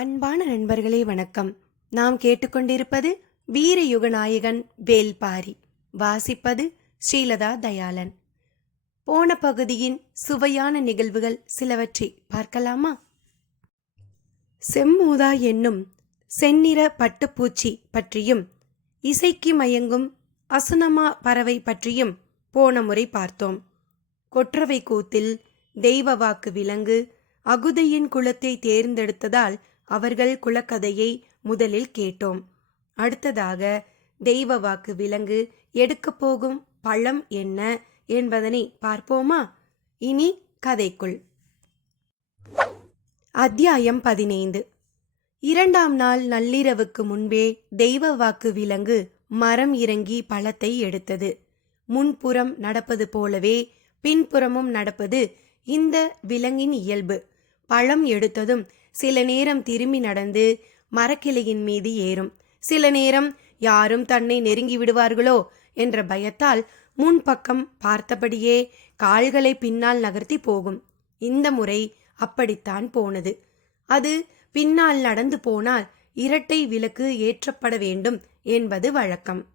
அன்பான நண்பர்களே வணக்கம். நாம் கேட்டுக்கொண்டிருப்பது வீரயுக நாயகன் வேல்பாரி. வாசிப்பது ஸ்ரீலதா தயாளன். போன பகுதியின் சுவையான நிகழ்வுகள் சிலவற்றை பார்க்கலாமா? செம்மூதா என்னும் செந்நிற பட்டுப்பூச்சி பற்றியும் இசைக்கு மயங்கும் அசுனமா பறவை பற்றியும் போன முறை பார்த்தோம். கொற்றவை கூத்தில் தெய்வ வாக்கு விலங்கு அகுதையின் குலத்தை தேர்ந்தெடுத்ததால் அவர்கள் குலக்கதையை முதலில் கேட்டோம். அடுத்ததாக தெய்வ வாக்கு விலங்கு எடுக்கப் போகும் பழம் என்ன என்பதனை பார்ப்போமா? இனி கதைக்குள். அத்தியாயம் பதினைந்து. இரண்டாம் நாள் நள்ளிரவுக்கு முன்பே தெய்வ வாக்கு விலங்கு மரம் இறங்கி பழத்தை எடுத்தது. முன்புறம் நடப்பது போலவே பின்புறமும் நடப்பது இந்த விலங்கின் இயல்பு. பழம் எடுத்ததும் சில நேரம் திரும்பி நடந்து மரக்கிளையின் மீது ஏறும். சில நேரம் யாரும் தன்னை நெருங்கி விடுவார்களோ என்ற பயத்தால் முன்பக்கம் பார்த்தபடியே கால்களை பின்னால் நகர்த்தி போகும். இந்த முறை அப்படித்தான் போனது. அது பின்னால் நடந்து போனால் இரட்டை விளக்கு ஏற்றப்பட வேண்டும் என்பது வழக்கம்.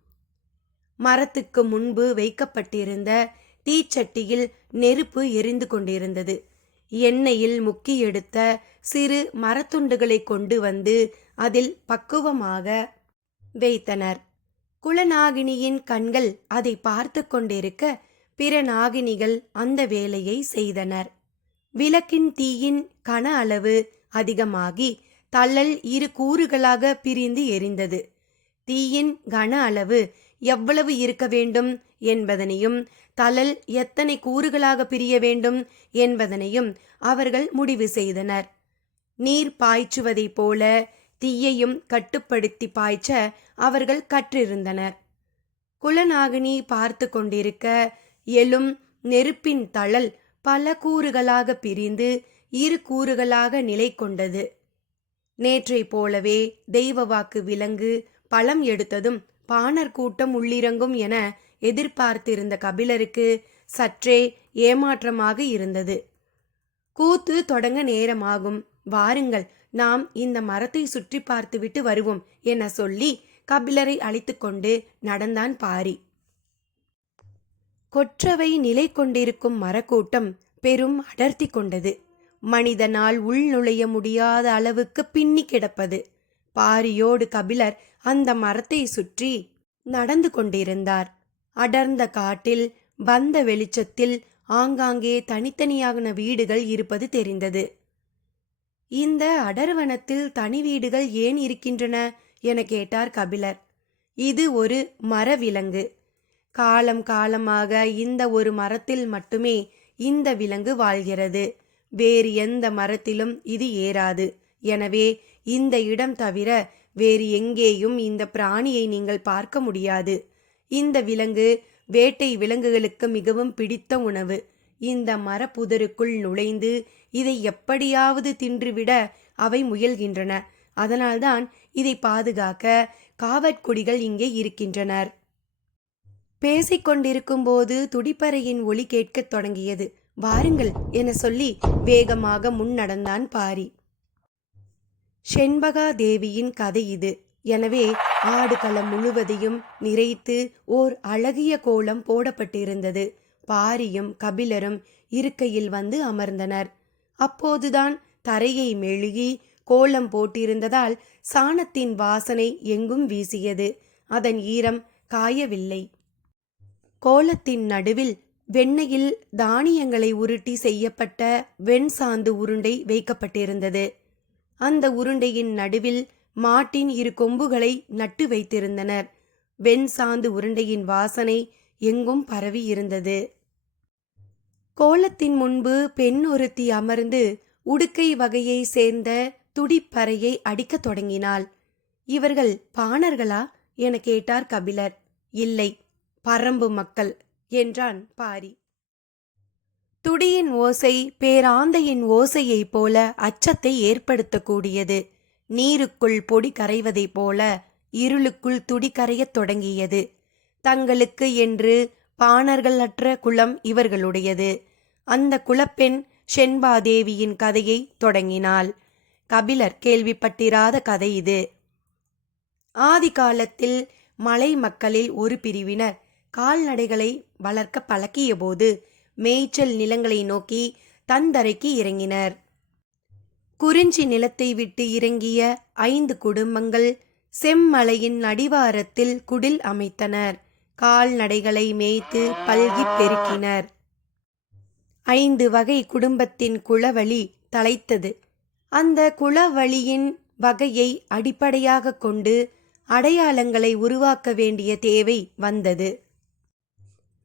மரத்துக்கு முன்பு வைக்கப்பட்டிருந்த தீச்சட்டியில் நெருப்பு எரிந்து கொண்டிருந்தது. எண்ணெயில் முக்கி எடுத்த சிறு மரத்துண்டுகளை கொண்டு வந்து அதில் பக்குவமாக வைத்தனர். குலநாகினியின் கண்கள் அதை பார்த்து கொண்டிருக்க பிற நாகினிகள் அந்த வேலையை செய்தனர். விளக்கின் தீயின் கன அளவு அதிகமாகி தள்ளல் இரு கூறுகளாக பிரிந்து எரிந்தது. தீயின் கன அளவு எவ்வளவு இருக்க வேண்டும் என்பதனையும் தளல் எத்தனை கூறுகளாக பிரிய வேண்டும் என்பதனையும் அவர்கள் முடிவு செய்தனர். நீர் பாய்ச்சுவதைப் போல தீயையும் கட்டுப்படுத்தி பாய்ச்ச அவர்கள் கற்றிருந்தனர். குலநாகினி பார்த்து கொண்டிருக்க எழும் நெருப்பின் தழல் பல கூறுகளாக பிரிந்து இரு கூறுகளாக நிலை கொண்டது. நேற்றை போலவே தெய்வ வாக்கு விலங்கு பழம் எடுத்ததும் பாணர் கூட்டம் உள்ளிறங்கும் என எதிர்பார்த்திருந்த கபிலருக்கு சற்றே ஏமாற்றமாக இருந்தது. கூத்து தொடங்க நேரமாகும். வாருங்கள் நாம் இந்த மரத்தை சுற்றி பார்த்துவிட்டு வருவோம் என சொல்லி கபிலரை அழைத்துக்கொண்டு நடந்தான் பாரி. கொற்றவை நிலை கொண்டிருக்கும் மரக்கூட்டம் பெரும் அடர்த்தி கொண்டது. மனிதனால் உள்நுழைய முடியாத அளவுக்கு பின்னி கிடப்பது. பாரியோடு கபிலர் அந்த மரத்தை சுற்றி நடந்து கொண்டிருந்தார். அடர்ந்த காட்டில் வந்த வெளிச்சத்தில் ஆங்காங்கே தனித்தனியான வீடுகள் இருப்பது தெரிந்தது. இந்த அடர்வனத்தில் தனி வீடுகள் ஏன் இருக்கின்றன என கேட்டார் கபிலர். இது ஒரு மரவிலங்கு. காலம் காலமாக இந்த ஒரு மரத்தில் மட்டுமே இந்த விலங்கு வாழ்கிறது. வேறு எந்த மரத்திலும் இது ஏறாது. எனவே இந்த இடம் தவிர வேறு எங்கேயும் இந்த பிராணியை நீங்கள் பார்க்க முடியாது. இந்த விலங்கு வேட்டை விலங்குகளுக்கு மிகவும் பிடித்த உணவு. இந்த மரப்புதருக்குள் நுழைந்து இதை எப்படியாவது தின்றுவிட அவை முயல்கின்றன. அதனால்தான் இதை பாதுகாக்க காவற்கொடிகள் இங்கே இருக்கின்றனர். பேசிக்கொண்டிருக்கும் போது துடிப்பறையின் ஒளி கேட்கத் தொடங்கியது. வாருங்கள் என சொல்லி வேகமாக முன் நடந்தான் பாரி. செண்பகா தேவியின் கதை இது. எனவே ஆடுகளம் முழுவதையும் நிறைத்து ஓர் அழகிய கோலம் போடப்பட்டிருந்தது. பாரியும் கபிலரும் இருக்கையில் வந்து அமர்ந்தனர். அப்போதுதான் தரையை மெழுகி கோலம் போட்டிருந்ததால் சாணத்தின் வாசனை எங்கும் வீசியது. அதன் ஈரம் காயவில்லை. கோலத்தின் நடுவில் வெண்ணெயில் தானியங்களை உருட்டி செய்யப்பட்ட வெண் சாந்து உருண்டை வைக்கப்பட்டிருந்தது. அந்த உருண்டையின் நடுவில் மாட்டின் இரு கொம்புகளை நட்டு வைத்திருந்தனர். வெண் சாந்து உருண்டையின் வாசனை எங்கும் பரவி இருந்தது கோலத்தின் முன்பு பெண் ஒருத்தி அமர்ந்து உடுக்கை வகையை சேர்ந்த துடிப்பறையை அடிக்கத் தொடங்கினாள். இவர்கள் பாணர்களா? என கேட்டார் கபிலர். இல்லை பரம்பு மக்கள் என்றான் பாரி. துடியின் ஓசை பேராந்தையின் ஓசையைப் போல அச்சத்தை ஏற்படுத்தக்கூடியது நீருக்குள் பொடி கரைவதைப் போல இருளுக்குள் துடி கரையத் தொடங்கியது. தங்களுக்கு என்று பாணர்கள் அற்ற குளம் இவர்களுடையது. அந்த குலப்பெண் ஷென்பாதேவியின் கதையை தொடங்கினாள். கபிலர் கேள்விப்பட்டிராத கதை இது. ஆதி காலத்தில் மலை மக்களில் ஒரு பிரிவினர் கால்நடைகளை வளர்க்க பழக்கியபோது மேய்ச்சல் நிலங்களை நோக்கி தந்தரைக்கு இறங்கினர். குறிஞ்சி நிலத்தை விட்டு இறங்கிய ஐந்து குடும்பங்கள் செம்மலையின் அடிவாரத்தில் குடில் அமைத்தனர். கால்நடைகளை மேய்த்து பல்கிப் பெருக்கினர். ஐந்து வகை குடும்பத்தின் குளவழி தலைத்தது. அந்த குளவழியின் வகையை அடிப்படையாக கொண்டு அடையாளங்களை உருவாக்க வேண்டிய தேவை வந்தது.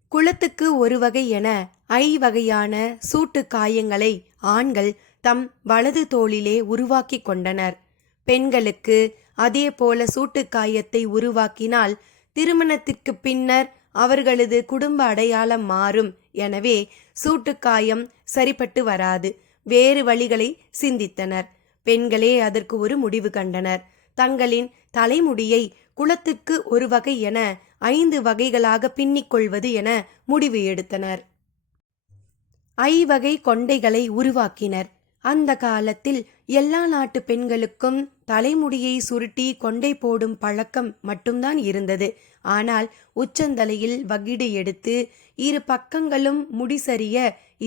குளத்துக்கு ஒரு வகை என ஐவகையான சூட்டு காயங்களை ஆண்கள் தம் வலது தோளிலே உருவாக்கிக் கொண்டனர். பெண்களுக்கு அதே போல சூட்டு காயத்தை உருவாக்கினால் திருமணத்திற்கு பின்னர் அவர்களது குடும்ப அடையாளம் மாறும். எனவே சூட்டுக்காயம் சரிப்பட்டு வராது. வேறு வழிகளை சிந்தித்தனர். பெண்களே அதற்கு ஒரு முடிவு கண்டனர். தங்களின் தலைமுடியை குலத்துக்கு ஒரு வகை என ஐந்து வகைகளாக பின்னிக் கொள்வது என முடிவு எடுத்தனர். ஐவகை கொண்டைகளை உருவாக்கினர். அந்த காலத்தில் எல்லா நாட்டு பெண்களுக்கும் தலைமுடியை சுருட்டி கொண்டை போடும் பழக்கம் மட்டும்தான் இருந்தது. ஆனால் உச்சந்தலையில் வகிடு எடுத்து இரு பக்கங்களும் முடிசரிய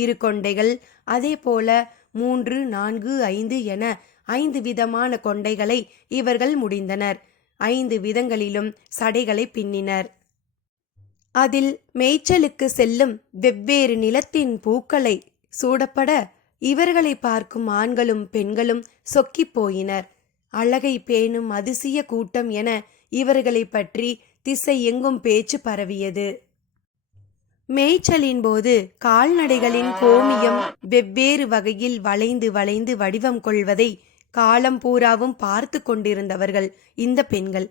இரு கொண்டைகள் அதே போல மூன்று நான்கு ஐந்து என ஐந்து விதமான கொண்டைகளை இவர்கள் முடிந்தனர். ஐந்து விதங்களிலும் சடைகளை பின்னினர். அதில் மேய்ச்சலுக்கு செல்லும் வெவ்வேறு நிலத்தின் பூக்களை சூடப்பட இவர்களை பார்க்கும் ஆண்களும் பெண்களும் சொக்கிப் போயினர். அழகை பேணும் அதிசய கூட்டம் என இவர்களை பற்றி திசை எங்கும் பேச்சு பரவியது. மேய்ச்சலின் போது கால்நடைகளின் கோமியம் வெவ்வேறு வகையில் வளைந்து வளைந்து வடிவம் கொள்வதை காலம் பூராவும் பார்த்து கொண்டிருந்தவர்கள் இந்த பெண்கள்.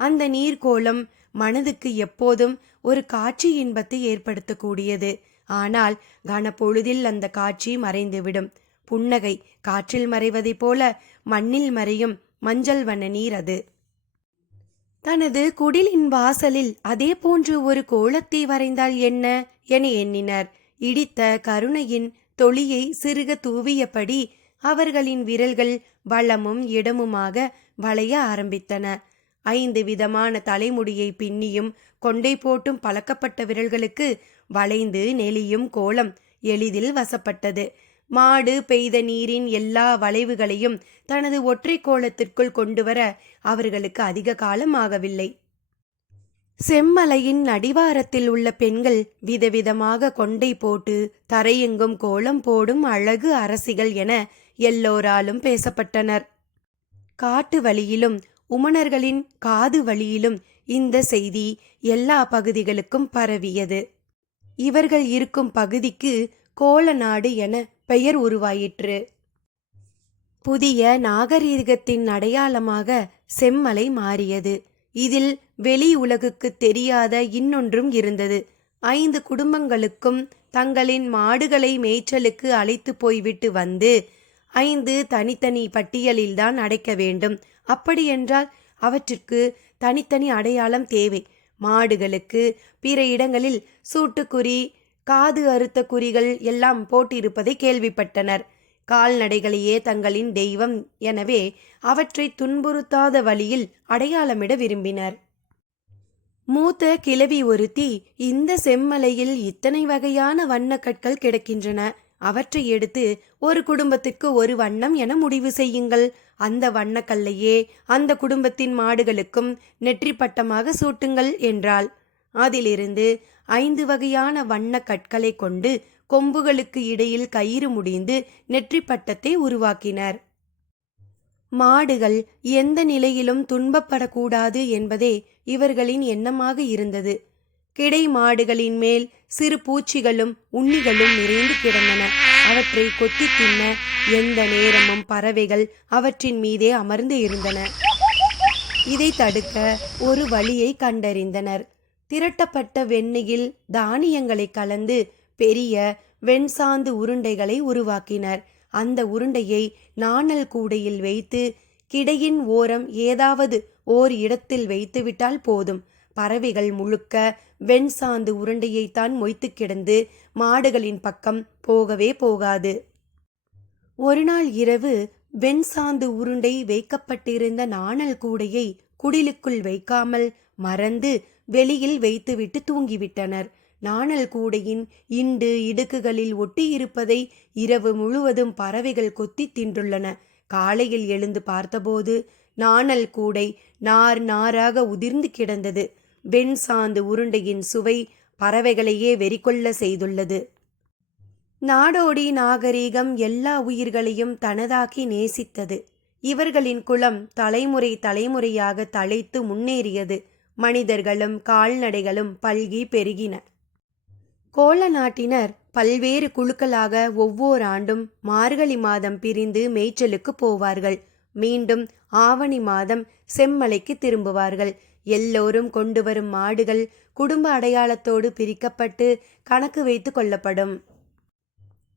அந்த நீர்க்கோலம் மனதுக்கு எப்போதும் ஒரு காட்சி இன்பத்தை ஏற்படுத்தக்கூடியது. ஆனால் கனப்பொழுதில் அந்த காட்சி மறைந்துவிடும். புன்னகை காற்றில் மறைவதைப் போல மண்ணில் மறையும் மஞ்சள் வண்ண நீர் அது. தனது குடிலின் வாசலில் அதே போன்று ஒரு கோலத்தை வரைந்தால் என்ன? என எண்ணினர். இடித்த கருணையின் தொளியை சிறுக தூவியபடி அவர்களின் விரல்கள் வளமும் இடமுமாக வளைய ஆரம்பித்தன. ஐந்து விதமான தலைமுடியை பின்னியும் கொண்டை போட்டும் பழக்கப்பட்ட விரல்களுக்கு வளைந்து நெளியும் கோலம் எளிதில் வசப்பட்டது. மாடு பெய்த நீரின் எல்லா வளைவுகளையும் தனது ஒற்றை கோலத்திற்குள் கொண்டு வர அவர்களுக்கு அதிக காலம் ஆகவில்லை. செம்மலையின் அடிவாரத்தில் உள்ள பெண்கள் விதவிதமாக கொண்டை போட்டு தரையெங்கும் கோலம் போடும் அழகு அரசிகள் என எல்லோராலும் பேசப்பட்டனர். காட்டு வழியிலும் உமணர்களின் காது வழியிலும் இந்த செய்தி எல்லா பகுதிகளுக்கும் பரவியது. இவர்கள் இருக்கும் பகுதிக்கு கோலநாடு என பெயர் உருவாயிற்று. புதிய நாகரீகத்தின் அடையாளமாக செம்மலை மாறியது. இதில் வெளி உலகுக்கு தெரியாத இன்னொன்றும் இருந்தது. ஐந்து குடும்பங்களுக்கும் தங்களின் மாடுகளை மேய்ச்சலுக்கு அழைத்து போய்விட்டு வந்து ஐந்து தனித்தனி பட்டியலில்தான் அடைக்க வேண்டும். அப்படியென்றால் அவற்றிற்கு தனித்தனி அடையாளம் தேவை. மாடுகளுக்கு பிற இடங்களில் சூட்டுக்குறி காது அறுத்த குறிகள் எல்லாம் போட்டிருப்பதை கேள்விப்பட்டனர். கால்நடைகளையே தங்களின் தெய்வம். எனவே அவற்றை துன்புறுத்தாத வழியில் அடையாளமிட விரும்பினர். மூத்த கிழவி ஒருத்தி இந்த செம்மலையில் இத்தனை வகையான வண்ணக்கற்கள் கிடக்கின்றன. அவற்றை எடுத்து ஒரு குடும்பத்துக்கு ஒரு வண்ணம் என முடிவு செய்யுங்கள். அந்த வண்ணக்கல்லையே அந்த குடும்பத்தின் மாடுகளுக்கும் நெற்றி பட்டமாக சூட்டுங்கள் என்றாள். அதிலிருந்து ஐந்து வகையான வண்ண கற்களை கொண்டு கொம்புகளுக்கு இடையில் கயிறு முடிந்து நெற்றி பட்டத்தை உருவாக்கினர். மாடுகள் எந்த நிலையிலும் துன்பப்படக்கூடாது என்பதே இவர்களின் எண்ணமாக இருந்தது. கிடை மாடுகளின் மேல் சிறு பூச்சிகளும் உண்ணிகளும் நிறைந்து கிடந்தன. அவற்றை கொத்தி தின்ன எந்த நேரமும் பறவைகள் அவற்றின் மீதே அமர்ந்து இருந்தன. இதை தடுக்க ஒரு வழியை கண்டறிந்தனர். திரட்டப்பட்ட வெண்ணெயில் தானியங்களை கலந்து பெரிய வெண்சாந்து உருண்டைகளை உருவாக்கினர். அந்த உருண்டையை நாணல் கூடையில் வைத்து கிடையின் ஓரம் ஏதாவது ஓர் இடத்தில் வைத்துவிட்டால் போதும். பறவைகள் முழுக்க வெண்சாந்து உருண்டையைத்தான் மொய்த்து கிடந்து மாடுகளின் பக்கம் போகவே போகாது. ஒரு நாள் இரவு வெண்சாந்து உருண்டை வைக்கப்பட்டிருந்த நாணல் கூடையை குடிலுக்குள் வைக்காமல் மறந்து வெளியில் வைத்துவிட்டு தூங்கிவிட்டனர். நாணல் கூடையின் இண்டு இடுக்குகளில் ஒட்டியிருப்பதை இரவு முழுவதும் பறவைகள் கொத்தி தின்றுள்ளன. காலையில் எழுந்து பார்த்தபோது நாணல் கூடை நார் நாராக உதிர்ந்து கிடந்தது. வெண் சாந்து உருண்டையின் சுவை பறவைகளையே வெறிக்கொள்ள செய்துள்ளது. நாடோடி நாகரீகம் எல்லா உயிர்களையும் தனதாக்கி நேசித்தது. இவர்களின் குலம் தலைமுறை தலைமுறையாக தழைத்து முன்னேறியது. மனிதர்களும் கால்நடைகளும் பல்கி பெருகின. கோல நாட்டினர் பல்வேறு குழுக்களாக ஒவ்வொரு ஆண்டும் மார்கழி மாதம் பிரிந்து மேய்ச்சலுக்கு போவார்கள். மீண்டும் ஆவணி மாதம் செம்மலைக்கு திரும்புவார்கள். எல்லோரும் கொண்டு வரும் மாடுகள் குடும்ப அடையாளத்தோடு பிரிக்கப்பட்டு கணக்கு வைத்து கொள்ளப்படும்.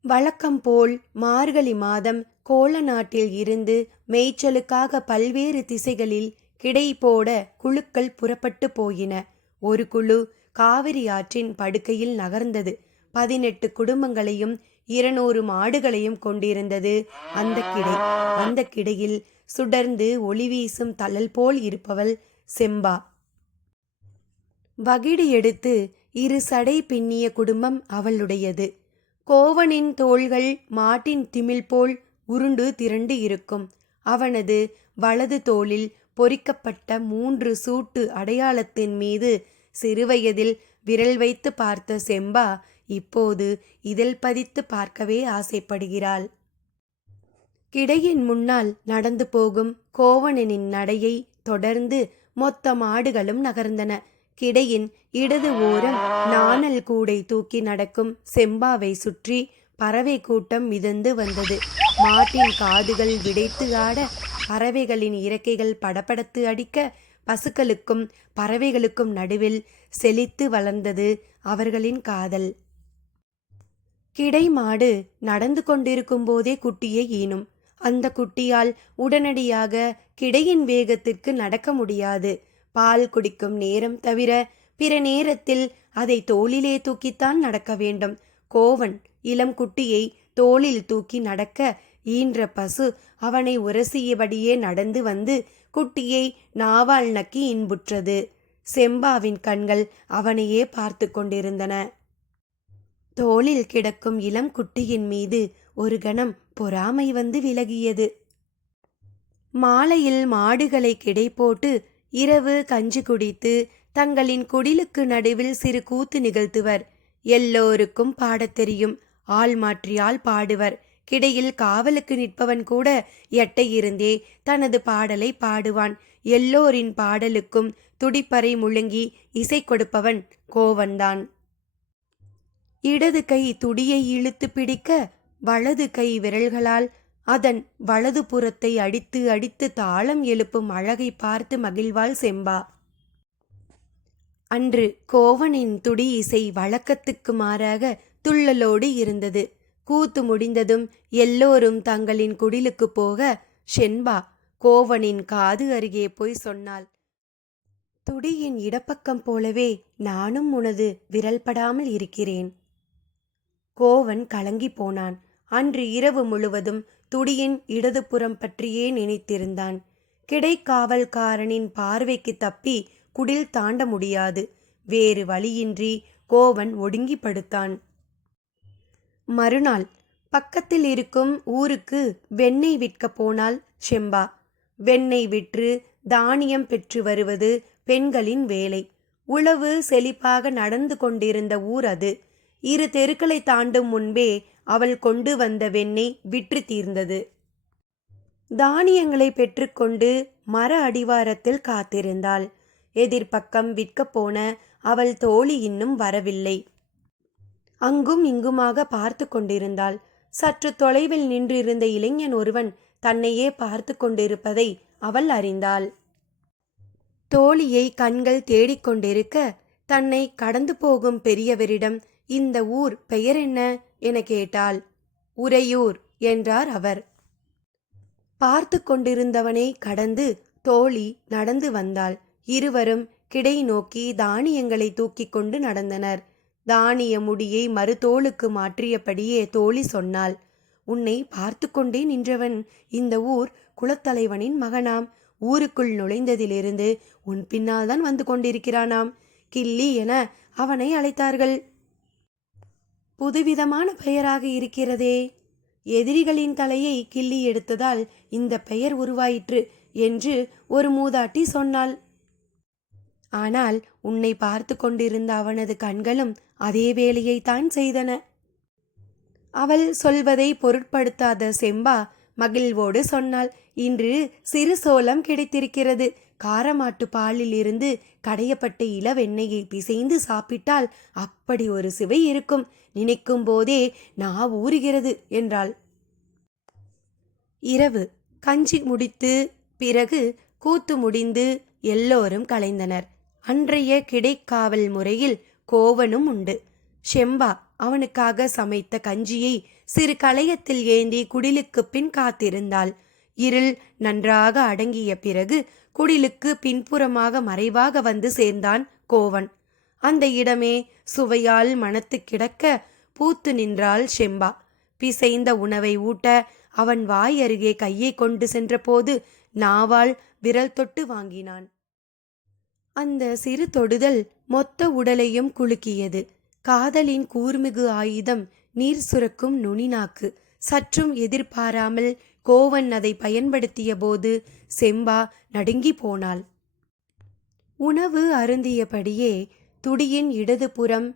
வழக்கம் போல் மார்கழி மாதம் கோல நாட்டில் இருந்து மேய்ச்சலுக்காக பல்வேறு திசைகளில் கிடை போட குழுக்கள் புறப்பட்டு போயின. ஒரு குழு காவிரி ஆற்றின் படுக்கையில் நகர்ந்தது. பதினெட்டு குடும்பங்களையும் இருநூறு மாடுகளையும் கொண்டிருந்தது. அந்த கிடை அந்த கிடையில் சுடர்ந்து ஒளி வீசும் தள்ளல் போல் இருப்பவள் செம்பா. வகிடு எடுத்து இரு சடை பின்னிய குடும்பம் அவளுடையது. கோவனின் தோள்கள் மாட்டின் திமிழ் போல் உருண்டு திரண்டு இருக்கும். அவனது வலது தோளில் பொறிக்கப்பட்ட மூன்று சூட்டு அடையாளத்தின் மீது சிறுவயதில் விரல் வைத்து பார்த்த செம்பா இப்போது இதழ் பதித்து பார்க்கவே ஆசைப்படுகிறாள். கிடையின் முன்னால் நடந்து போகும் கோவணனின் நடையை தொடர்ந்து மொத்த மாடுகளும் நகர்ந்தன. கிடையின் இடது ஓரம் நாணல் கூடை தூக்கி நடக்கும் செம்பாவை சுற்றி பறவை கூட்டம் மிதந்து வந்தது. மாட்டின் காதுகள் விடைத்து ஆட பறவைகளின் இறக்கைகள் படபடத்து அடிக்க பசுக்களுக்கும் பறவைகளுக்கும் நடுவில் செழித்து வளர்ந்தது அவர்களின் காதல். கிடை மாடு நடந்து கொண்டிருக்கும் போதே குட்டியை ஈனும். அந்த குட்டியால் உடனடியாக கிடையின் வேகத்திற்கு நடக்க முடியாது. பால் குடிக்கும் நேரம் தவிர பிற நேரத்தில் அதை தோளிலே தூக்கித்தான் நடக்க வேண்டும். கோவன் இளம் குட்டியை தோளில் தூக்கி நடக்க ஈன்ற பசு அவனை உரசியபடியே நடந்து வந்து குட்டியை நாவால் நக்கி இன்புற்றது. செம்பாவின் கண்கள் அவனையே பார்த்து கொண்டிருந்தன. தோளில் கிடக்கும் இளம் குட்டியின் மீது ஒரு கணம் பொறாமை வந்து விலகியது. மாலையில் மாடுகளை கிடை போட்டு இரவு கஞ்சி குடித்து தங்களின் குடிலுக்கு நடுவில் சிறு கூத்து நிகழ்த்துவர். எல்லோருக்கும் பாடத் தெரியும். ஆள் மாற்றியால் பாடுவர். கிடையில் காவலுக்கு நிற்பவன் கூட எட்டை இருந்தே தனது பாடலை பாடுவான். எல்லோரின் பாடலுக்கும் துடிப்பறை முழுங்கி இசை கொடுப்பவன் கோவன்தான் இடது கை துடியை இழுத்து பிடிக்க வலது கை விரல்களால் அதன் வலது புறத்தை அடித்து அடித்து தாளம் எழுப்பும் அழகை பார்த்து மகிழ்வாள் செம்பா. அன்று கோவனின் துடி இசை வழக்கத்துக்கு மாறாக துள்ளலோடு இருந்தது. கூத்து முடிந்ததும் எல்லோரும் தங்களின் குடிலுக்கு போக ஷென்பா கோவனின் காது அருகே போய் சொன்னாள். துடியின் இடப்பக்கம் போலவே நானும் உனது விரல் படாமல் இருக்கிறேன். கோவன் கலங்கி போனான். அன்று இரவு முழுவதும் துடியின் இடதுபுறம் பற்றியே நினைத்திருந்தான். கிடைக்காவல்காரனின் பார்வைக்கு தப்பி குடில் தாண்ட முடியாது. வேறு வழியின்றி கோவன் ஒடுங்கி படுத்தான். மறுநாள் பக்கத்தில் இருக்கும் ஊருக்கு வெண்ணெய் விற்க போனால் செம்பா. வெண்ணெய் விற்று தானியம் பெற்று வருவது பெண்களின் வேலை. உழவு செழிப்பாக நடந்து கொண்டிருந்த ஊர் அது. இரு தெருக்களை தாண்டும் முன்பே அவள் கொண்டு வந்த வெண்ணெய் விற்று தீர்ந்தது. தானியங்களை பெற்றுக்கொண்டு மர அடிவாரத்தில் காத்திருந்தாள். எதிர்ப்பக்கம் விற்கப் போன அவள் தோழி இன்னும் வரவில்லை. அங்கும் இங்குமாக பார்த்து கொண்டிருந்தாள். சற்று தொலைவில் நின்றிருந்த இளைஞன் ஒருவன் தன்னையே பார்த்து கொண்டிருப்பதை அவள் அறிந்தாள். தோழியை கண்கள் தேடிக்கொண்டிருக்க தன்னை கடந்து போகும் பெரியவரிடம் இந்த ஊர் பெயர் என்ன? என கேட்டாள். உறையூர் என்றார் அவர். பார்த்து கொண்டிருந்தவனை கடந்து தோழி நடந்து வந்தாள். இருவரும் கிடை நோக்கி தானியங்களை தூக்கிக் கொண்டு நடந்தனர். தானிய முடியை மறுதோளுக்கு மாற்றியபடியே தோழி சொன்னாள். உன்னை பார்த்து கொண்டே நின்றவன் இந்த ஊர் குலத்தலைவனின் மகனாம். ஊருக்குள் நுழைந்ததிலிருந்து உன் பின்னால் தான் வந்து கொண்டிருக்கிறானாம். கிள்ளி என அவனை அழைத்தார்கள். புதுவிதமான பெயராக இருக்கிறதே. எதிரிகளின் தலையை கிள்ளி எடுத்ததால் இந்த பெயர் உருவாயிற்று என்று ஒரு மூதாட்டி சொன்னாள். ஆனால் உன்னை பார்த்து கொண்டிருந்த அவனது கண்களும் அதே வேலையைத்தான் செய்தன. அவள் சொல்வதை பொருட்படுத்தாத செம்பா மகிழ்வோடு சொன்னாள் இன்று சிறு சோளம் கிடைத்திருக்கிறது. காரமாட்டு பாலில் இருந்து கடையப்பட்ட இளவெண்ணெயை பிசைந்து சாப்பிட்டால் அப்படி ஒரு சுவை இருக்கும். நினைக்கும் போதே நா ஊறுகிறது என்றாள். இரவு. கஞ்சி முடித்து பிறகு கூத்து முடிந்து எல்லோரும் கலைந்தனர். அன்றைய கிடைக்காவல் முறையில் கோவனும் உண்டு. ஷெம்பா அவனுக்காக சமைத்த கஞ்சியை சிறு களையத்தில் ஏந்தி குடிலுக்கு பின் காத்திருந்தாள். இருள் நன்றாக அடங்கிய பிறகு குடிலுக்கு பின்புறமாக மறைவாக வந்து சேர்ந்தான் கோவன். அந்த இடமே சுவையால் மனத்து கிடக்க பூத்து நின்றாள் ஷெம்பா பிசைந்த உணவை ஊட்ட அவன் வாய் அருகே கையை கொண்டு சென்றபோது நாவால் விரல் தொட்டு வாங்கினான். அந்த சிறு தொடுதல் மொத்த உடலையும் குலுக்கியது. காதலின் கூர்மிகு ஆயுதம் நீர் சுரக்கும் நுனிநாக்கு. சற்றும் எதிர்பாராமல் கோவன் அதை பயன்படுத்திய போது செம்பா நடுங்கி போனாள். உணவு அருந்தியபடியே துடியின் இடதுபுறம்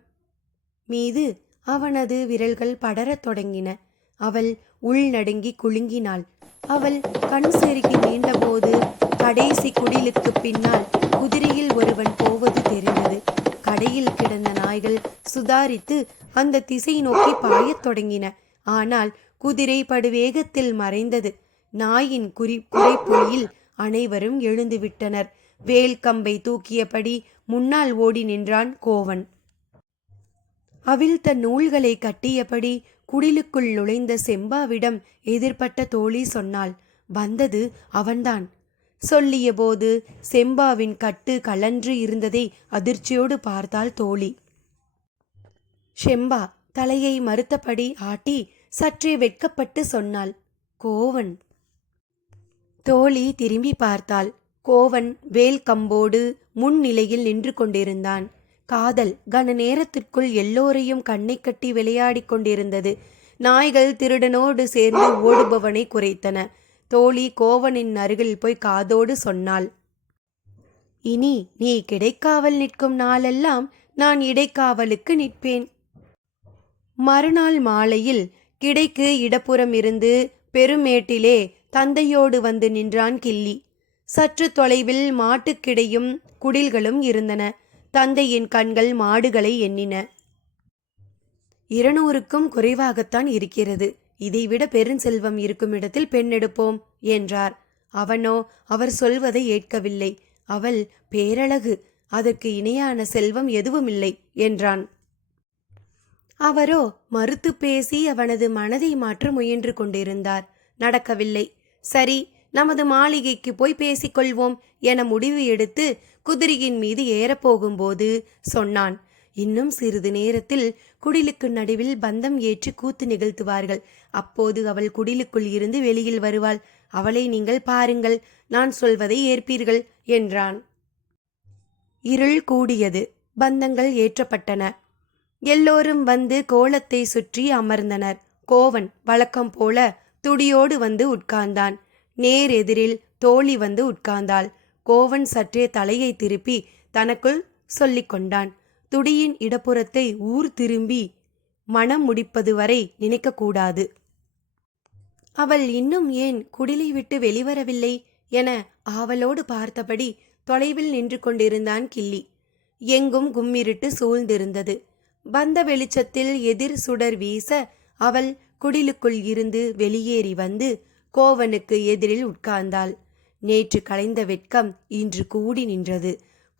மீது அவனது விரல்கள் படரத் தொடங்கின. அவள் உள்நடுங்கி குலுங்கினாள். அவள் கண் செருகி நீண்டபோது கடைசி குடிலுக்கு பின்னால் குதிரையில் ஒருவன் போவது தெரிந்தது. கடையில் கிடந்த நாய்கள் சுதாரித்து அந்த திசை நோக்கி பாயத் தொடங்கின. ஆனால் குதிரை படுவேகத்தில் மறைந்தது. நாயின் குறி குறைப்பொழியில் அனைவரும் எழுந்துவிட்டனர். வேல் கம்பை தூக்கியபடி முன்னால் ஓடி நின்றான் கோவன். அவிழ்த்த நூல்களை கட்டியபடி குடிலுக்குள் நுழைந்த செம்பாவிடம் எதிர்பட்ட தோழி சொன்னாள் வந்தது அவன்தான். சொல்லியபோது செம்பாவின் கட்டு கலன்று இருந்ததை அதிர்ச்சியோடு பார்த்தாள் தோழி. ஷெம்பா தலையை மறுத்தபடி ஆட்டி சற்றே வெட்கப்பட்டு சொன்னாள் கோவன். தோழி திரும்பி பார்த்தாள் கோவன் வேல் கம்போடு முன்னிலையில் நின்று கொண்டிருந்தான். காதல் கன நேரத்திற்குள் எல்லோரையும் கண்ணை கட்டி விளையாடிக் கொண்டிருந்தது. நாய்கள் திருடனோடு சேர்ந்து ஓடுபவனை குறைத்தன. தோழி கோவனின் அருகில் போய் காதோடு சொன்னாள். இனி நீ கிடைக்காவல் நிற்கும் நாளெல்லாம் நான் இடைக்காவலுக்கு நிற்பேன். மறுநாள் மாலையில் கிடைக்கு இடப்புறம் இருந்து பெருமேட்டிலே தந்தையோடு வந்து நின்றான் கிள்ளி. சற்று தொலைவில் மாட்டுக்கிடையும் குடில்களும் இருந்தன. தந்தையின் கண்கள் மாடுகளை எண்ணின. இருநூறுக்கும் குறைவாகத்தான் இருக்கிறது. இதைவிட பெருஞ்செல்வம் இருக்கும் இடத்தில் பெண் எடுப்போம் என்றார். அவனோ அவர் சொல்வதை ஏற்கவில்லை. அவள் பேரழகு அதற்கு இணையான செல்வம் எதுவுமில்லை என்றான். அவரோ மறுத்து பேசி அவனது மனதை மாற்ற முயன்று கொண்டிருந்தார். நடக்கவில்லை. சரி நமது மாளிகைக்கு போய் பேசிக்கொள்வோம் என முடிவு எடுத்து குதிரையின் மீது ஏறப்போகும்போது சொன்னான். இன்னும் சிறிது நேரத்தில் குடிலுக்கு நடுவில் பந்தம் ஏற்றி கூத்து நிகழ்த்துவார்கள். அப்போது அவள் குடிலுக்குள் இருந்து வெளியில் வருவாள். அவளை நீங்கள் பாருங்கள் நான் சொல்வதை ஏற்பீர்கள் என்றான். இருள் கூடியது. பந்தங்கள் ஏற்றப்பட்டன. எல்லோரும் வந்து கோலத்தை சுற்றி அமர்ந்தனர். கோவன் வழக்கம் போல துடியோடு வந்து உட்கார்ந்தான். நேர் எதிரில் தோழி வந்து உட்கார்ந்தாள். கோவன் சற்றே தலையை திருப்பி தனக்குள் சொல்லிக் கொண்டான் துடியின் இடப்புறத்தை ஊர் திரும்பி மனம் முடிப்பது வரை நினைக்கக்கூடாது. அவள் இன்னும் ஏன் குடிலை விட்டு வெளிவரவில்லை என ஆவலோடு பார்த்தபடி தொலைவில் நின்று கொண்டிருந்தான் கிள்ளி. எங்கும் கும்மிருட்டு சூழ்ந்திருந்தது. வந்த வெளிச்சத்தில் எதிர் சுடர் வீச அவள் குடிலுக்குள் இருந்து வெளியேறி வந்து கோவனுக்கு எதிரில் உட்கார்ந்தாள். நேற்று கலைந்த வெட்கம் இன்று கூடி நின்றது.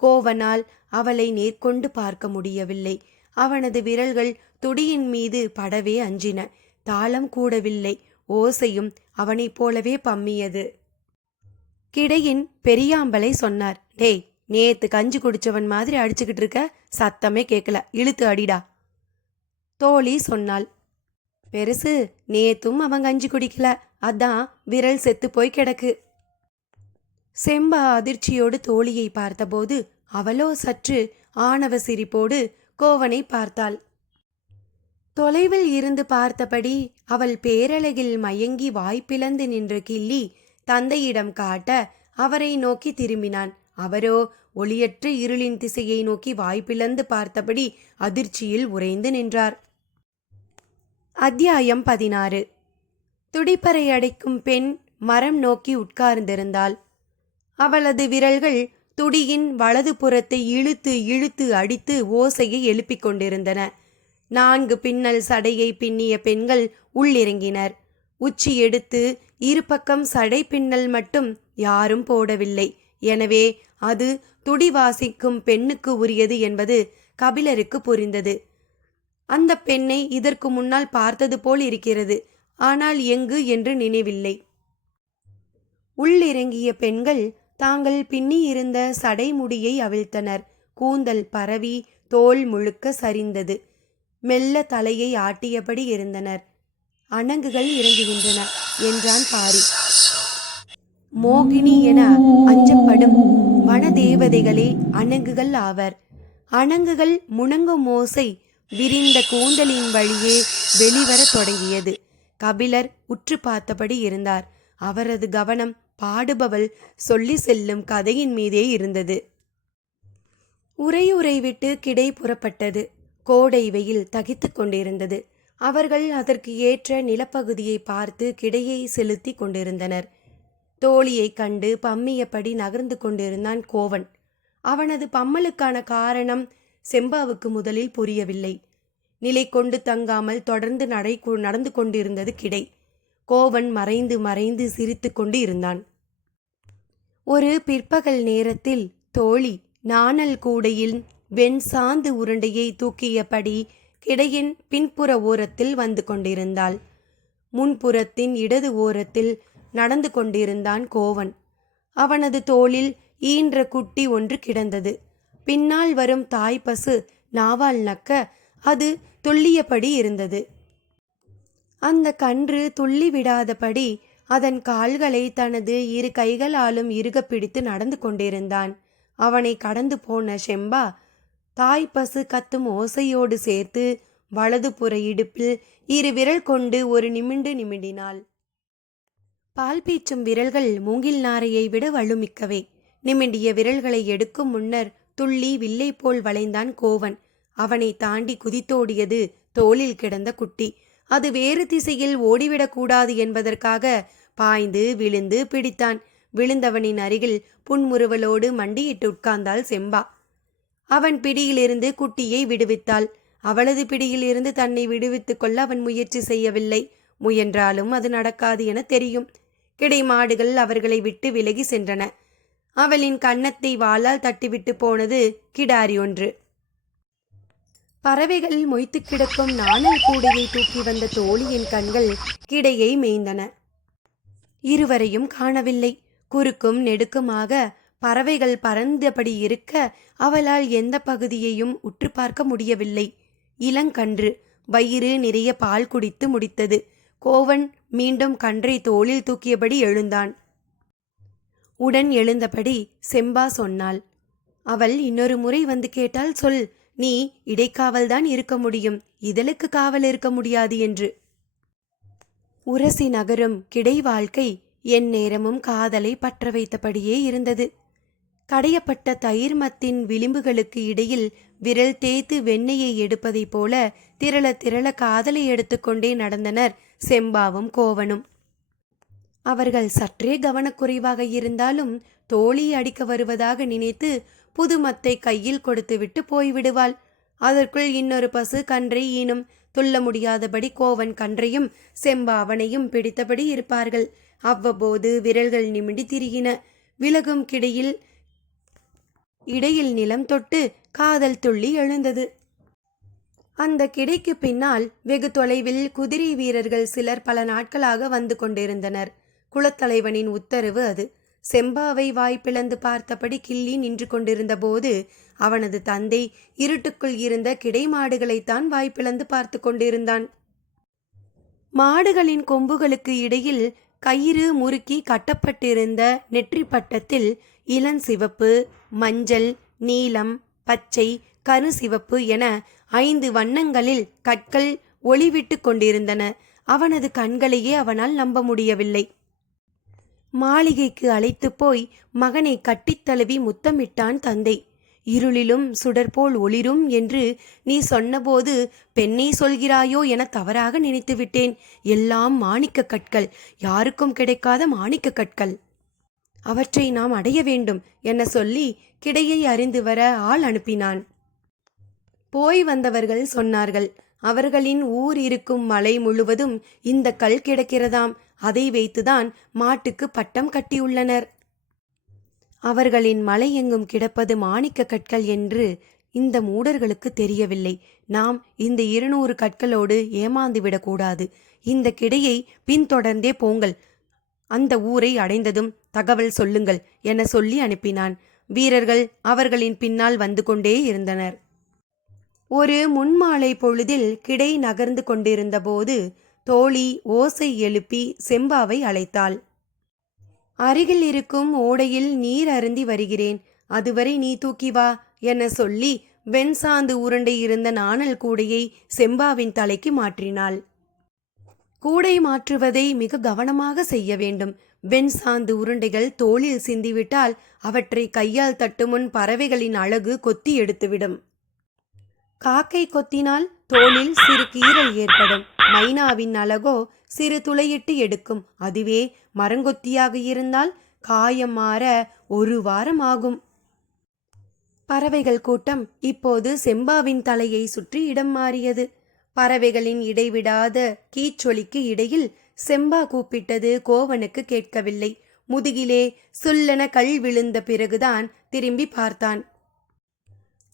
கோவனால் அவளை நேர்கொண்டு பார்க்க முடியவில்லை. அவனது விரல்கள் துடியின் மீது படவே அஞ்சின. தாளம் கூடவில்லை. ஓசையும் அவனைப் போலவே பம்மியது. கிடையின் பெரியாம்பலை சொன்னார். டேய் நேத்து கஞ்சி குடிச்சவன் மாதிரி அடிச்சுக்கிட்டு இருக்க. சத்தமே கேட்கல இழுத்து அடிடா. தோழி சொன்னாள். பெருசு நேத்தும் அவன் கஞ்சி குடிக்கல. அதான் விரல் செத்து போய் கிடக்கு. செம்பா அதிர்ச்சியோடு தோழியை பார்த்தபோது அவளோ சற்று ஆணவ சிரிப்போடு கோவனை பார்த்தாள். தொலைவில் இருந்து பார்த்தபடி அவள் பேரழகில் மயங்கி வாய்ப்பிளந்து நின்ற கிள்ளி தந்தையிடம் காட்ட அவரை நோக்கி திரும்பினான். அவரோ ஒளியற்ற இருளின் திசையை நோக்கி வாய்ப்பிளந்து பார்த்தபடி அதிர்ச்சியில் உறைந்து நின்றார். அத்தியாயம் பதினாறு. துடிப்பறை அடைக்கும் பெண் மரம் நோக்கி உட்கார்ந்திருந்தாள். அவளது விரல்கள் துடியின் வலது புறத்தை இழுத்து இழுத்து அடித்து ஓசையை எழுப்பிக் கொண்டிருந்தன. நான்கு பின்னல் சடையை பின்னிய பெண்கள் உள்ளிறங்கினர். உச்சி எடுத்து இருபக்கம் சடை பின்னல் மட்டும் யாரும் போடவில்லை. எனவே அது துடி வாசிக்கும் பெண்ணுக்கு உரியது என்பது கபிலருக்கு புரிந்தது. அந்த பெண்ணை இதற்கு முன்னால் பார்த்தது போல் இருக்கிறது. ஆனால் எங்கு என்று நினைவில்லை. உள்ளிறங்கிய பெண்கள் தாங்கள் பின்னியிருந்த சடைமுடியை அவிழ்த்தனர். கூந்தல் பரவி தோல் முழுக்க சரிந்தது. மெல்ல தலையை ஆட்டியபடி இருந்தனர். அணங்குகள் இறங்குகின்றன என்றான் பாரி. மோகினி என அஞ்சப்படும் வனதேவதைகளே அணங்குகள் ஆவர். அணங்குகள் முணங்கும் ஓசை விரிந்த கூந்தலின் வழியே வெளிவரத் தொடங்கியது. கபிலர் உற்று பார்த்தபடி இருந்தார். அவரது கவனம் பாடுபவள் சொல்லி செல்லும் கதையின் மீதே இருந்தது. உரையுறை விட்டு கிடை புறப்பட்டது. கோடை வெயில் தகித்துக் கொண்டிருந்தது. அவர்கள் அதற்கு ஏற்ற நிலப்பகுதியை பார்த்து கிடையை செலுத்தி கொண்டிருந்தனர். தோழியைக் கண்டு பம்மியபடி நகர்ந்து கொண்டிருந்தான் கோவன். அவனது பம்மலுக்கான காரணம் செம்பாவுக்கு முதலில் புரியவில்லை. நிலை கொண்டு தங்காமல் தொடர்ந்து நடை நடந்து கொண்டிருந்தது கிடை. கோவன் மறைந்து மறைந்து சிரித்து கொண்டு இருந்தான் ஒரு பிற்பகல் நேரத்தில் தோழி நாணல் கூடையில் வெண் சாந்து உருண்டையை தூக்கியபடி கிடையின் பின்புற ஓரத்தில் வந்து கொண்டிருந்தாள். முன்புறத்தின் இடது ஓரத்தில் நடந்து கொண்டிருந்தான் கோவன். அவனது தோளில் ஈன்ற குட்டி ஒன்று கிடந்தது. பின்னால் வரும் தாய் பசு நாவால் நக்க அது துள்ளியபடி இருந்தது. அந்த கன்று துள்ளி விடாதபடி அதன் கால்களை தனது இரு கைகளாலும் இறுக பிடித்து நடந்து கொண்டிருந்தான். அவனை கடந்து போன செம்பா தாய் பசு கத்தும் ஓசையோடு சேர்த்து வலது புற இடுப்பில் இரு விரல் கொண்டு ஒரு நிமிண்டு நிமிண்டினாள் பால் பீச்சும் விரல்கள் மூங்கில் நாரையை விட வலுமிக்கவே. நிமிண்டிய விரல்களை எடுக்கும் முன்னர் துள்ளி வில்லை போல் வளைந்தான் கோவன். அவனை தாண்டி குதித்தோடியது தோளில் கிடந்த குட்டி. அது வேறு திசையில் ஓடிவிடக்கூடாது என்பதற்காக பாய்ந்து விழுந்து பிடித்தான். விழுந்தவனின் அருகில் புன்முறுவலோடு மண்டியிட்டு உட்கார்ந்தாள் செம்பா. அவன் பிடியிலிருந்து குட்டியை விடுவித்தாள். அவளது பிடியிலிருந்து தன்னை விடுவித்துக் கொள்ள அவன் முயற்சி செய்யவில்லை. முயன்றாலும் அது நடக்காது என தெரியும். கிடை மாடுகள் அவர்களை விட்டு விலகி சென்றன. அவளின் கன்னத்தை வாளால் தட்டிவிட்டு போனது கிடாரி ஒன்று. பறவைகள் மொய்த்து கிடக்கும் நாணல் கூடையை தூக்கி வந்த தோழியின் கண்கள் கிடையை மேய்ந்தன. இருவரையும் காணவில்லை. குறுக்கும் நெடுக்குமாக பறவைகள் பறந்தபடி இருக்க அவளால் எந்த பகுதியையும் உற்று பார்க்க முடியவில்லை. இளங்கன்று வயிறு நிறைய பால் குடித்து முடித்தது. கோவன் மீண்டும் கன்றை தோளில் தூக்கியபடி எழுந்தான். உடன் எழுந்தபடி செம்பா சொன்னாள். அவள் இன்னொரு முறை வந்து கேட்டால் சொல். நீ இடைக்காவல்தான் இருக்க முடியும். இதழுக்கு காவல் இருக்க முடியாது என்று. உரசி நகரும் கிடை வாழ்க்கை என் நேரமும் காதலை பற்ற வைத்தபடியே இருந்தது. கடையப்பட்ட தயிர் மத்தின் விளிம்புகளுக்கு இடையில் விரல் தேய்த்து வெண்ணெயை எடுப்பதைப் போல திரள திரள காதலை எடுத்துக்கொண்டே நடந்தனர் செம்பாவும் கோவனும். அவர்கள் சற்றே கவனக்குறைவாக இருந்தாலும் தோழி அடிக்க வருவதாக நினைத்து புதுமத்தை கையில் கொடுத்துவிட்டு போய்விடுவாள். அதற்குள் இன்னொரு பசு கன்றை ஈனும் துள்ள முடியாதபடி கோவன் கன்றையும் செம்பா அவனையும் பிடித்தபடி இருப்பார்கள். அவ்வப்போது விரல்கள் நிமிடி திரிகின. விலகும் கிடையில் இடையில் நிலம் தொட்டு காதல் துள்ளி எழுந்தது. அந்த கிடைக்கு பின்னால் வெகு தொலைவில் குதிரை வீரர்கள் சிலர் பல நாட்களாக வந்து கொண்டிருந்தனர். குலத்தலைவனின் உத்தரவு அது. செம்பாவை வாய்ப்பிழந்து பார்த்தபடி கிள்ளி நின்று கொண்டிருந்தபோது அவனது தந்தை இருட்டுக்குள் இருந்த கிடை மாடுகளைத்தான் வாய் பார்த்து கொண்டிருந்தான். மாடுகளின் கொம்புகளுக்கு இடையில் கயிறு முறுக்கி கட்டப்பட்டிருந்த நெற்றி பட்டத்தில் இளஞ்சிவப்பு மஞ்சள் நீலம் பச்சை கருசிவப்பு என ஐந்து வண்ணங்களில் கற்கள் ஒளிவிட்டு கொண்டிருந்தன. அவனது கண்களையே அவனால் நம்ப முடியவில்லை. மாளிகைக்கு அழைத்துப் போய் மகனை கட்டித்தழுவி முத்தமிட்டான் தந்தை. இருளிலும் சுடர்போல் ஒளிரும் என்று நீ சொன்னபோது பெண்ணை சொல்கிறாயோ என தவறாக நினைத்துவிட்டேன். எல்லாம் மாணிக்க கற்கள். யாருக்கும் கிடைக்காத மாணிக்க கற்கள். அவற்றை நாம் அடைய வேண்டும் என சொல்லி கிடையை அறிந்து வர ஆள் அனுப்பினான். போய் வந்தவர்கள் சொன்னார்கள் அவர்களின் ஊர் இருக்கும் மலை முழுவதும் இந்த கல் கிடக்கிறதாம். அதை வைத்துதான் மாட்டுக்கு பட்டம் கட்டியுள்ளனர். அவர்களின் மலை எங்கும் கிடப்பது மாணிக்க கற்கள் என்று இந்த மூடர்களுக்கு தெரியவில்லை. நாம் இந்த இருநூறு கற்களோடு ஏமாந்து விடக்கூடாது. இந்த கிடையை பின்தொடர்ந்தே போங்கள். அந்த ஊரை அடைந்ததும் தகவல் சொல்லுங்கள் என சொல்லி அனுப்பினான். வீரர்கள் அவர்களின் பின்னால் வந்து கொண்டே இருந்தனர். ஒரு முன்மாலை பொழுதில் கிடை நகர்ந்து கொண்டிருந்தபோது தோழி ஓசை எழுப்பி செம்பாவை அழைத்தாள். அருகில் இருக்கும் ஓடையில் நீர் அருந்தி வருகிறேன். அதுவரை நீ தூக்கி வா என சொல்லி வெண்சாந்து உருண்டை இருந்த நாணல் கூடையை செம்பாவின் தலைக்கு மாற்றினாள். கூடை மாற்றுவதை மிக கவனமாக செய்ய வேண்டும். வெண்சாந்து உருண்டைகள் தோளில் சிந்திவிட்டால் அவற்றை கையால் தட்டுமுன் பறவைகளின் அழகு கொத்தி எடுத்துவிடும். காக்கை கொத்தினால் தோளில் சிறு கீறல் ஏற்படும். மைனாவின் அழகோ சிறு துளையிட்டு எடுக்கும். அதுவே மரங்கொத்தியாக இருந்தால் காயம் மாற ஒரு வாரம் ஆகும். பறவைகள் கூட்டம் இப்போது செம்பாவின் தலையை சுற்றி இடம் மாறியது. பறவைகளின் இடைவிடாத கீச்சொலிக்கு இடையில் செம்பா கூப்பிட்டது கோவனுக்கு கேட்கவில்லை. முதுகிலே சுல்லென கல் விழுந்த பிறகுதான் திரும்பி பார்த்தான்.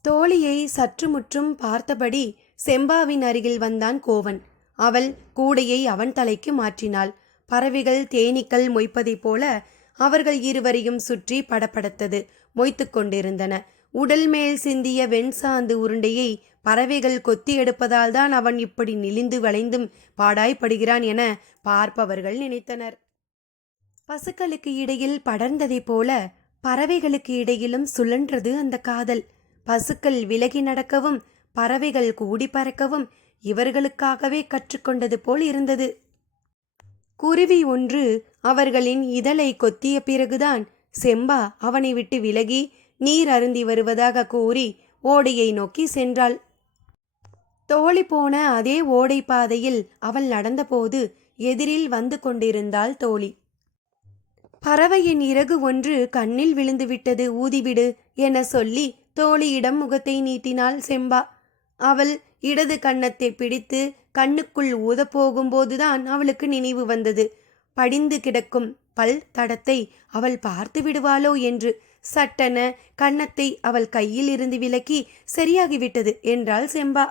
தோழியை சற்று முற்றும் பார்த்தபடி செம்பாவின் அருகில் வந்தான் கோவன். அவள் கூடையை அவன் தலைக்கு மாற்றினாள். பறவைகள் தேனீக்கள் மொய்ப்பதைப் போல அவர்கள் இருவரையும் சுற்றி படபடத்தது மொய்த்து கொண்டிருந்தன. உடல் மேல் சிந்திய வெண்சாந்து உருண்டையை பறவைகள் கொத்தி எடுப்பதால் தான் அவன் இப்படி நெளிந்து வளைந்தும் பாடாய்ப்படுகிறான் என பார்ப்பவர்கள் நினைத்தனர். பசுக்களுக்கு இடையில் படர்ந்ததைப் போல பறவைகளுக்கு இடையிலும் சுழன்றது அந்த காதல். பசுக்கள் விலகி நடக்கவும் பறவைகள் கூடி பறக்கவும் இவர்களுக்காகவே கற்றுக்கொண்டது போல் இருந்தது. குருவி ஒன்று அவர்களின் இதழை கொத்திய பிறகுதான் செம்பா அவனை விட்டு விலகி நீர் அருந்தி வருவதாக கூறி ஓடையை நோக்கி சென்றாள். தோழி போன அதே ஓடை பாதையில் அவள் நடந்தபோது எதிரில் வந்து கொண்டிருந்தாள் தோழி. பறவையின் இறகு ஒன்று கண்ணில் விழுந்துவிட்டது ஊதிவிடு என சொல்லி தோழியிடம் முகத்தை நீட்டினாள் செம்பா. அவள் இடது கன்னத்தை பிடித்து கண்ணுக்குள் ஊதப் போகும்போதுதான் அவளுக்கு நினைவு வந்தது. படிந்து கிடக்கும் பல் தடத்தை அவள் பார்த்து விடுவாளோ என்று சட்டென கன்னத்தை அவள் கையில் இருந்து விலக்கி சரியாகிவிட்டது என்றாள் செம்பா.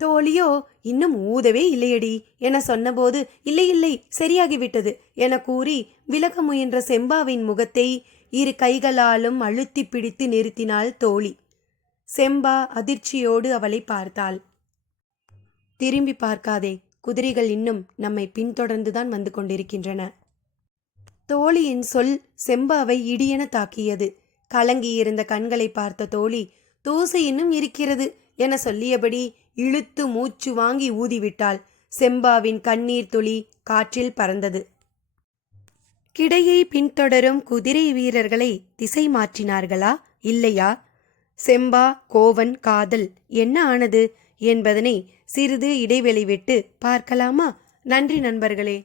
தோழியோ இன்னும் ஊதவே இல்லையடி என சொன்னபோது இல்லை இல்லை சரியாகிவிட்டது என கூறி விலக முயன்ற செம்பாவின் முகத்தை இரு கைகளாலும் அழுத்தி பிடித்து நிறுத்தினாள் தோழி. செம்பா அதிர்ச்சியோடு அவளை பார்த்தாள். திரும்பி பார்க்காதே குதிரைகள் இன்னும் நம்மை பின்தொடர்ந்துதான் வந்து கொண்டிருக்கின்றன தோழியின் சொல் செம்பாவை இடியென தாக்கியது. கலங்கியிருந்த கண்களை பார்த்த தோழி தூசை இன்னும் இருக்கிறது என சொல்லியபடி இழுத்து மூச்சு வாங்கி ஊதிவிட்டாள். செம்பாவின் கண்ணீர் துளி காற்றில் பறந்தது. கிடையை பின்தொடரும் குதிரை வீரர்களை திசை மாற்றினார்களா? இல்லையா? செம்பா கோவன் காதல் என்ன ஆனது என்பதனை சிறிது இடைவெளி விட்டு பார்க்கலாமா? நன்றி நண்பர்களே.